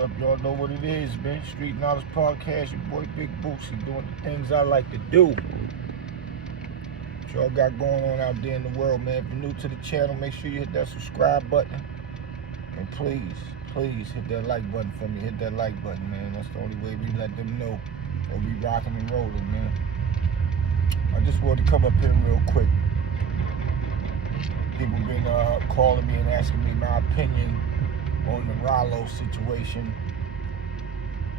up? Y'all know what it is, man. Street Knowledge Podcast, your boy Big Bootsie, doing the things I like to do. What y'all got going on out there in the world, man? If you're new to the channel, make sure you hit that subscribe button. And please hit that like button for me. Hit that like button, man. That's the only way we let them know we'll be rocking and rolling, man. I just wanted to come up here real quick. People been calling me and asking me my opinion on the Ralo situation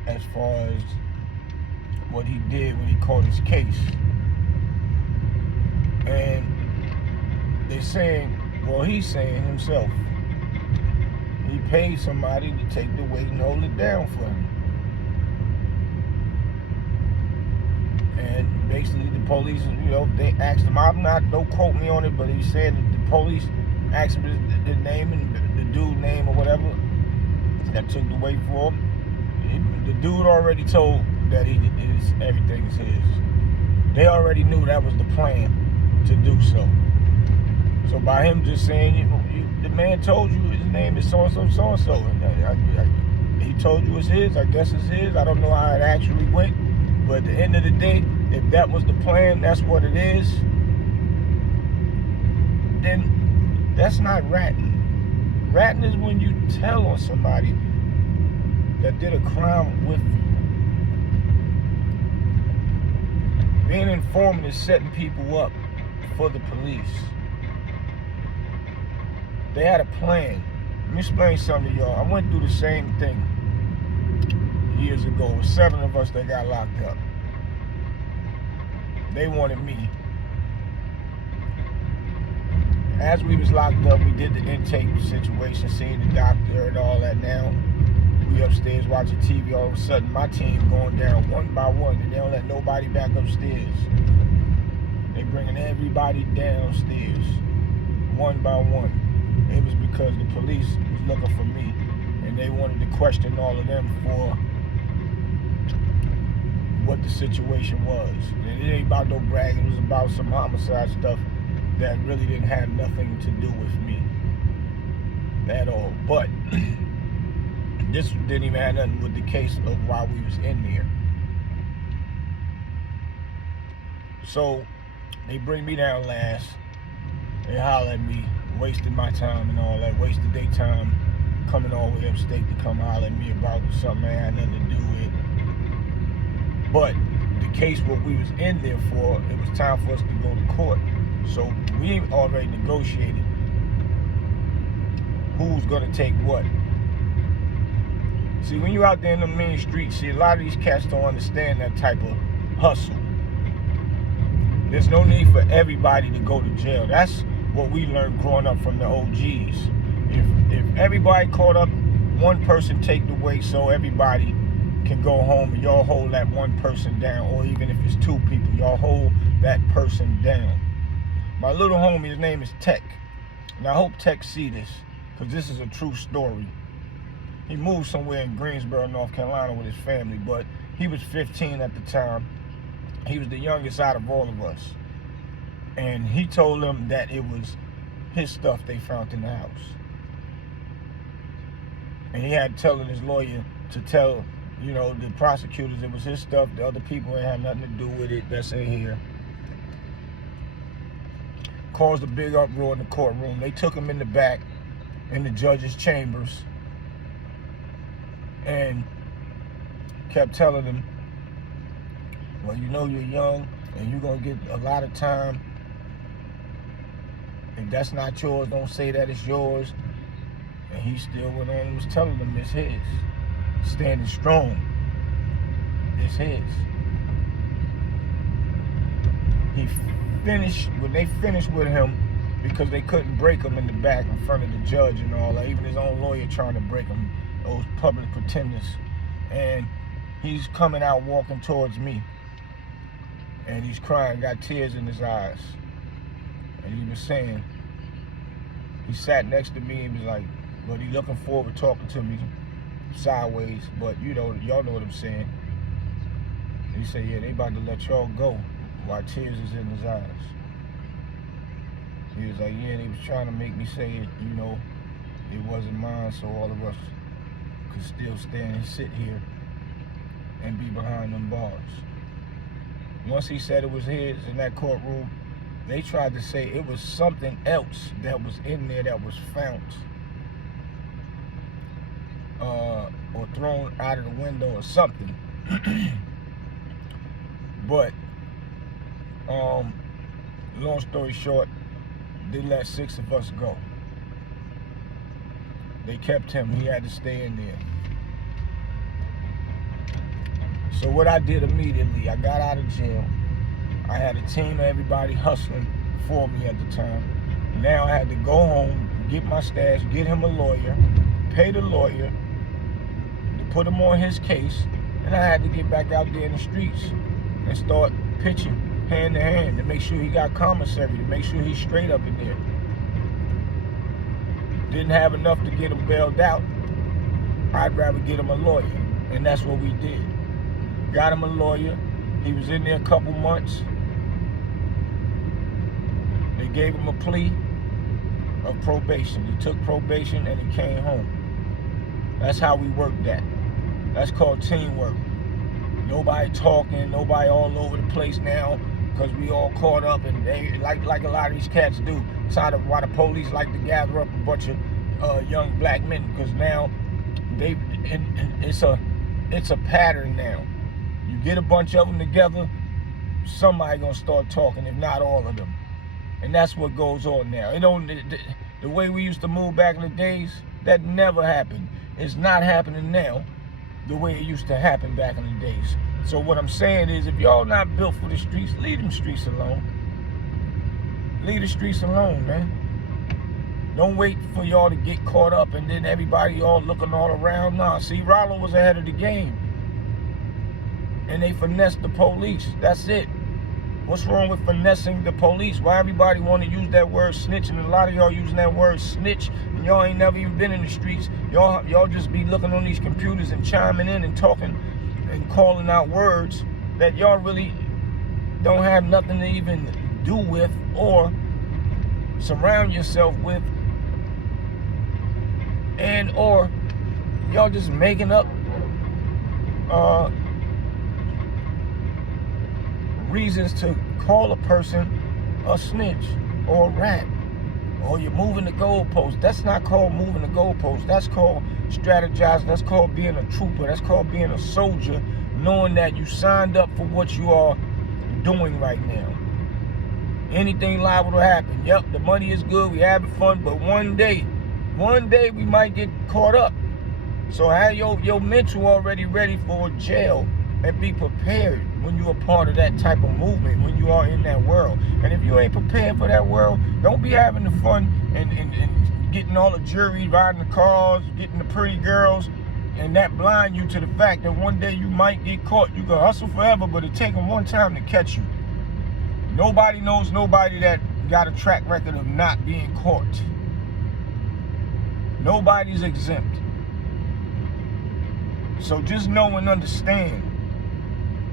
as far as what he did when he caught his case. And they're saying, well, he's saying himself, he paid somebody to take the weight and hold it down for him. And basically the police, they asked him, don't quote me on it, but he said that the police asked him the name and the dude's name or whatever that took the weight for him. The dude already told that everything is his. They already knew that was the plan to do so. So by him just saying, the man told you his name is so-and-so, so-and-so. And he told you it's his, I guess it's his. I don't know how it actually went. But at the end of the day, if that was the plan, that's what it is, then that's not ratting. Ratting is when you tell on somebody that did a crime with you. Being an informant is setting people up for the police. They had a plan. Let me explain something to y'all. I went through the same thing years ago. It was 7 of us that got locked up. They wanted me. As we was locked up, we did the intake situation, seeing the doctor and all that. Now we upstairs watching TV. All of a sudden my team going down one by one, and they don't let nobody back upstairs. They bringing everybody downstairs one by one. It was because the police was looking for me, and they wanted to question all of them for what the situation was. And it ain't about no bragging. It was about some homicide stuff that really didn't have nothing to do with me at all. But this didn't even have nothing with the case of why we was in there. So they bring me down last. They holler at me, wasting my time and all that, wasted their time coming all the way upstate to come holler at me about something I had nothing to do with. But the case what we was in there for, it was time for us to go to court. So we already negotiated who's gonna take what. See, when you're out there in the main streets, see, a lot of these cats don't understand that type of hustle. There's no need for everybody to go to jail. That's what we learned growing up from the OGs. If everybody caught up, one person take the weight so everybody can go home, and y'all hold that one person down. Or even if it's 2 people, y'all hold that person down. My little homie, his name is Tech. And I hope Tech see this, because this is a true story. He moved somewhere in Greensboro, North Carolina with his family, but he was 15 at the time. He was the youngest out of all of us. And he told them that it was his stuff they found in the house. And he had telling his lawyer to tell, the prosecutors it was his stuff. The other people ain't had nothing to do with it. That's in here. Caused a big uproar in the courtroom. They took him in the back, in the judge's chambers, and kept telling him, well, you're young, and you're going to get a lot of time. If that's not yours, don't say that it's yours. And he still went on and was telling them it's his. Standing strong. It's his. When they finished with him, because they couldn't break him in the back in front of the judge and all that, even his own lawyer trying to break him, those public pretenders. And he's coming out walking towards me. And he's crying, got tears in his eyes. And he was saying, he sat next to me and was like, but he looking forward talking to me sideways, but y'all know what I'm saying. And he said, yeah, they about to let y'all go while tears is in his eyes. He was like, yeah, they was trying to make me say it, it wasn't mine, so all of us could still stand and sit here and be behind them bars. Once he said it was his in that courtroom, they tried to say it was something else that was in there that was found or thrown out of the window or something. But long story short, they let 6 of us go. They kept him. He had to stay in there. So what I did immediately, I got out of jail. I had a team of everybody hustling for me at the time. Now I had to go home, get my stash, get him a lawyer, pay the lawyer to put him on his case, and I had to get back out there in the streets and start pitching hand to hand to make sure he got commissary, to make sure he's straight up in there. Didn't have enough to get him bailed out. I'd rather get him a lawyer, and that's what we did. Got him a lawyer. He was in there a couple months. They gave him a plea of probation. He took probation and he came home. That's how we worked that. That's called teamwork. Nobody talking, nobody all over the place now because we all caught up, and they like a lot of these cats do. It's why the police like to gather up a bunch of young black men, because now it's a pattern now. You get a bunch of them together, somebody gonna start talking, if not all of them. And that's what goes on now. The way we used to move back in the days, that never happened. It's not happening now the way it used to happen back in the days. So what I'm saying is, if y'all not built for the streets, leave them streets alone. Leave the streets alone, man. Don't wait for y'all to get caught up and then everybody all looking all around. Nah, see, Ralo was ahead of the game. And they finessed the police. That's it. What's wrong with finessing the police? Why everybody want to use that word snitch, and a lot of y'all using that word snitch, and y'all ain't never even been in the streets. Y'all just be looking on these computers and chiming in and talking and calling out words that y'all really don't have nothing to even do with or surround yourself with, and or y'all just making up reasons to call a person a snitch or a rat, or you're moving the goalpost. That's not called moving the goalpost. That's called strategizing. That's called being a trooper. That's called being a soldier, knowing that you signed up for what you are doing right now. Anything liable to happen. Yep, the money is good, we having fun, but one day we might get caught up. So have your mental already ready for jail, and be prepared when you're a part of that type of movement, when you are in that world. And if you ain't prepared for that world, don't be having the fun and getting all the jury, riding the cars, getting the pretty girls, and that blind you to the fact that one day you might get caught. You can hustle forever, but it take them one time to catch you. Nobody knows nobody that got a track record of not being caught. Nobody's exempt. So just know and understand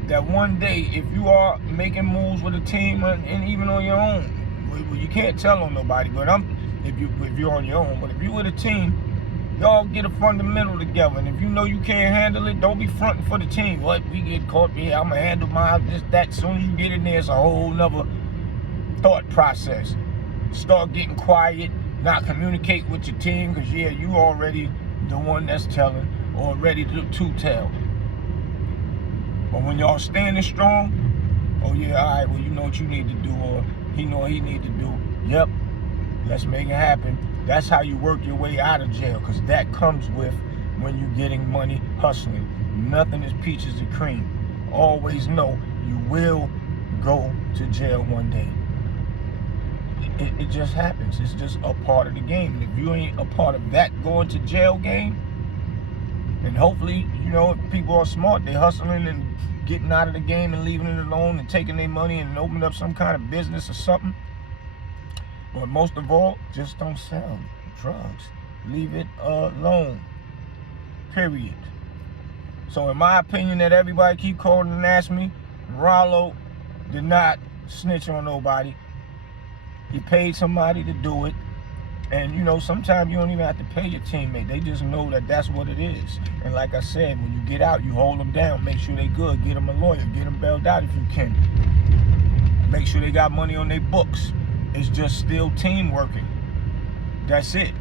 that one day, if you are making moves with a team and even on your own, well, you can't tell on nobody, but if you're on your own, but if you're with a team, y'all get a fundamental together, and if you know you can't handle it, don't be fronting for the team. What, we get caught, yeah, I'm gonna handle mine, this, that. As soon as you get in there, it's a whole nother thought process. Start getting quiet, not communicate with your team, because yeah, you already the one that's telling or ready to tell. But when y'all standing strong, oh yeah, all right, well, you know what you need to do, or he know what he need to do. Yep, let's make it happen. That's how you work your way out of jail, because that comes with when you're getting money hustling. Nothing is peaches and cream. Always know you will go to jail one day. It just happens. It's just a part of the game. And if you ain't a part of that going to jail game, and hopefully, you know, if people are smart, they're hustling and getting out of the game and leaving it alone and taking their money and opening up some kind of business or something. But most of all, just don't sell drugs. Leave it alone. Period. So in my opinion, that everybody keep calling and asking me, Ralo did not snitch on nobody. He paid somebody to do it. And, you know, sometimes you don't even have to pay your teammate. They just know that that's what it is. And like I said, when you get out, you hold them down. Make sure they good. Get them a lawyer. Get them bailed out if you can. Make sure they got money on their books. It's just still team working. That's it.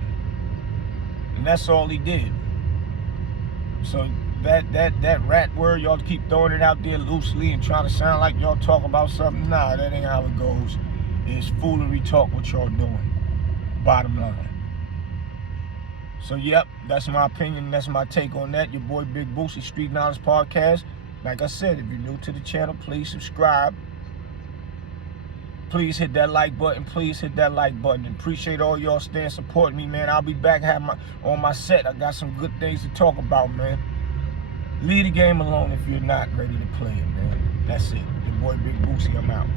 And that's all he did. So that rat word, y'all keep throwing it out there loosely and trying to sound like y'all talk about something. Nah, that ain't how it goes. It's foolery talk what y'all doing. Bottom line. So yep, that's my opinion. That's my take on that. Your boy Big Bootsie, Street Knowledge Podcast. Like I said, if you're new to the channel, please subscribe. Please hit that like button. Please hit that like button. Appreciate all y'all staying supporting me, man. I'll be back on my set. I got some good things to talk about, man. Leave the game alone if you're not ready to play it, man. That's it. Your boy Big Bootsie, I'm out.